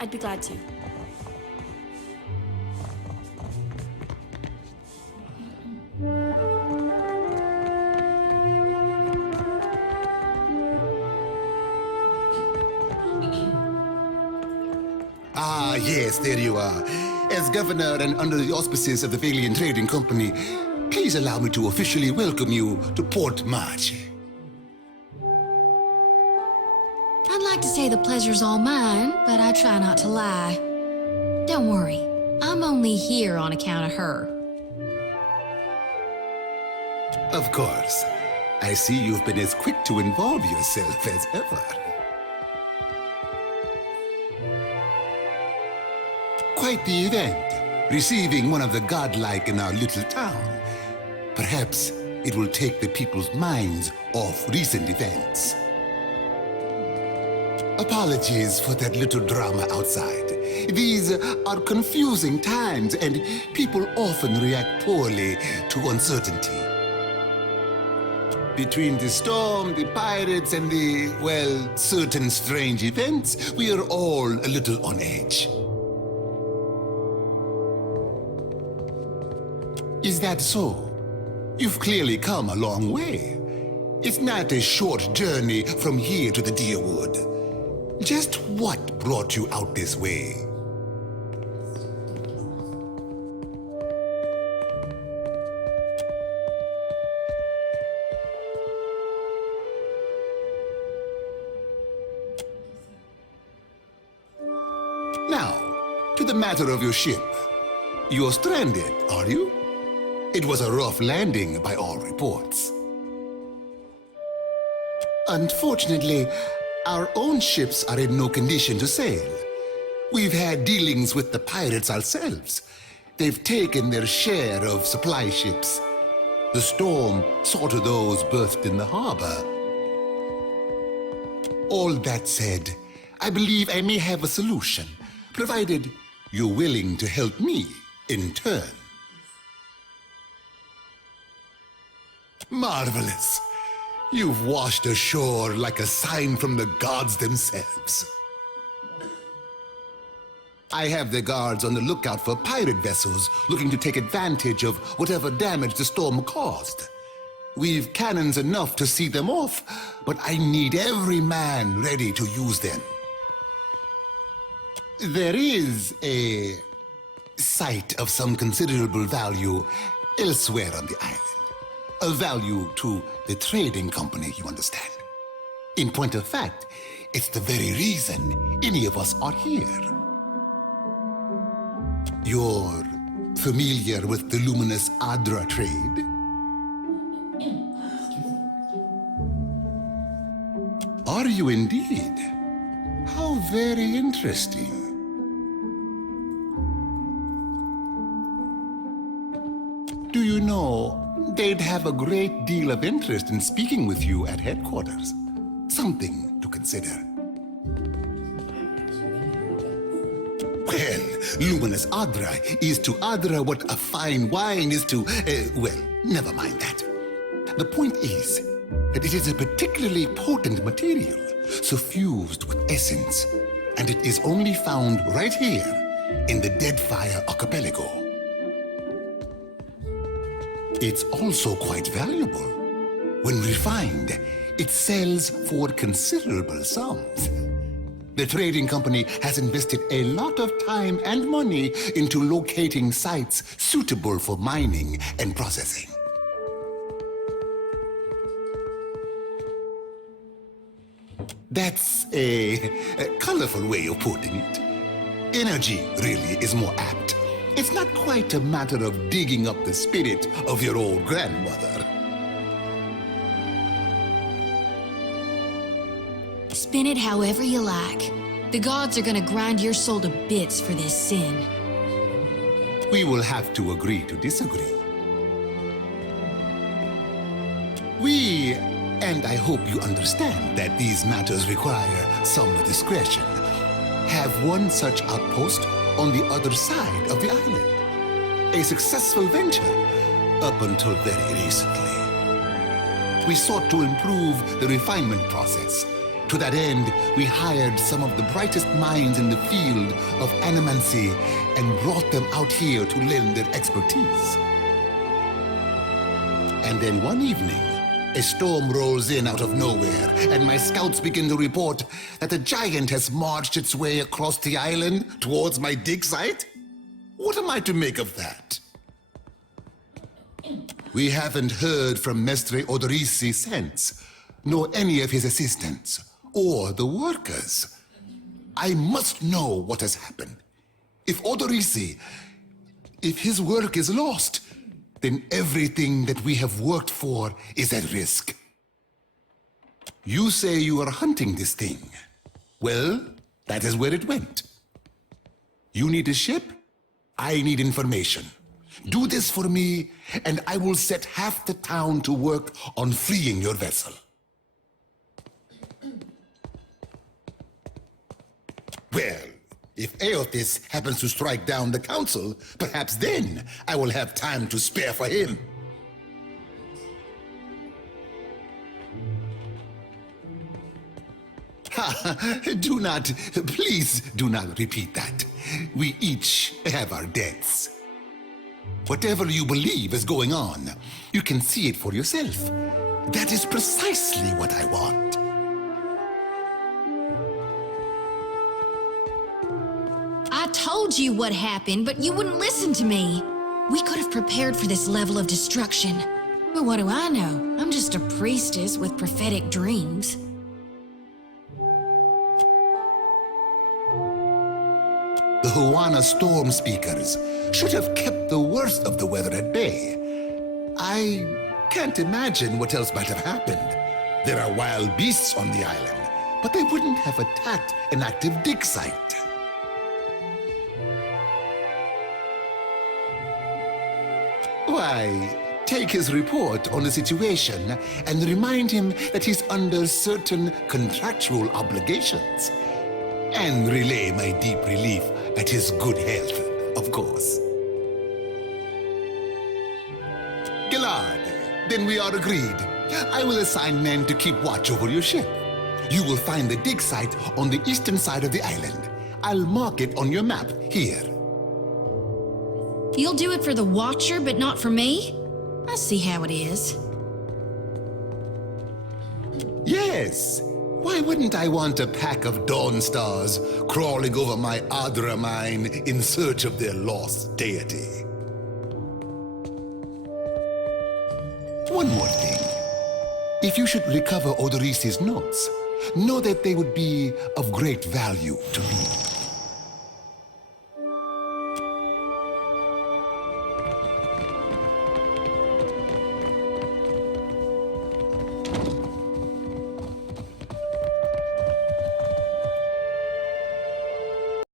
I'd be glad to. Ah, yes, there you are. As governor and under the auspices of the Valiant Trading Company, please allow me to officially welcome you to Port Maje. I'd like to say the pleasure's all mine, but I try not to lie. Don't worry, I'm only here on account of her. Of course. I see you've been as quick to involve yourself as ever. Quite the event, receiving one of the godlike in our little town. Perhaps it will take the people's minds off recent events. Apologies for that little drama outside. These are confusing times, and people often react poorly to uncertainty. Between the storm, the pirates, and the, well, certain strange events, we are all a little on edge. Is that so? You've clearly come a long way. It's not a short journey from here to the deer wood. Just what brought you out this way? Now, to the matter of your ship. You're stranded, are you? It was a rough landing by all reports. Unfortunately, our own ships are in no condition to sail. We've had dealings with the pirates ourselves. They've taken their share of supply ships. The storm saw to those berthed in the harbor. All that said, I believe I may have a solution, provided you're willing to help me in turn. Marvelous. You've washed ashore like a sign from the gods themselves. I have the guards on the lookout for pirate vessels looking to take advantage of whatever damage the storm caused. We've cannons enough to see them off, but I need every man ready to use them. There is a site of some considerable value elsewhere on the island. A value to the trading company, you understand. In point of fact, it's the very reason any of us are here. You're familiar with the luminous Adra trade? Are you indeed? How very interesting. Do you know, they'd have a great deal of interest in speaking with you at headquarters. Something to consider. Well, luminous Adra is to Adra what a fine wine is to, well, never mind that. The point is that it is a particularly potent material, suffused with essence, and it is only found right here in the Deadfire Archipelago. It's also quite valuable. When refined, it sells for considerable sums. The trading company has invested a lot of time and money into locating sites suitable for mining and processing. That's a colorful way of putting it. Energy, really, is more apt. It's not quite a matter of digging up the spirit of your old grandmother. Spin it however you like. The gods are gonna grind your soul to bits for this sin. We will have to agree to disagree. We, and I hope you understand that these matters require some discretion, have one such outpost on the other side of the island. A successful venture up until very recently. We sought to improve the refinement process, To that end, we hired some of the brightest minds in the field of animancy and brought them out here to lend their expertise. And then one evening, a storm rolls in out of nowhere, and my scouts begin to report that a giant has marched its way across the island towards my dig site. What am I to make of that? We haven't heard from Mestre Odorisi since, nor any of his assistants, or the workers. I must know what has happened. If his work is lost, then everything that we have worked for is at risk. You say you are hunting this thing. Well, that is where it went. You need a ship? I need information. Do this for me, and I will set half the town to work on freeing your vessel. Well, if Aothis happens to strike down the council, perhaps then I will have time to spare for him. Please do not repeat that. We each have our debts. Whatever you believe is going on, you can see it for yourself. That is precisely what I want. I told you what happened, but you wouldn't listen to me. We could have prepared for this level of destruction. But what do I know? I'm just a priestess with prophetic dreams. The Huana storm speakers should have kept the worst of the weather at bay. I can't imagine what else might have happened. There are wild beasts on the island, but they wouldn't have attacked an active dig site. Why, take his report on the situation and remind him that he's under certain contractual obligations. And relay my deep relief at his good health, of course. Gillard, then we are agreed. I will assign men to keep watch over your ship. You will find the dig site on the eastern side of the island. I'll mark it on your map here. You'll do it for the Watcher, but not for me? I see how it is. Yes. Why wouldn't I want a pack of Dawn Stars crawling over my Adra mine in search of their lost deity? One more thing. If you should recover Odorisi's notes, know that they would be of great value to me.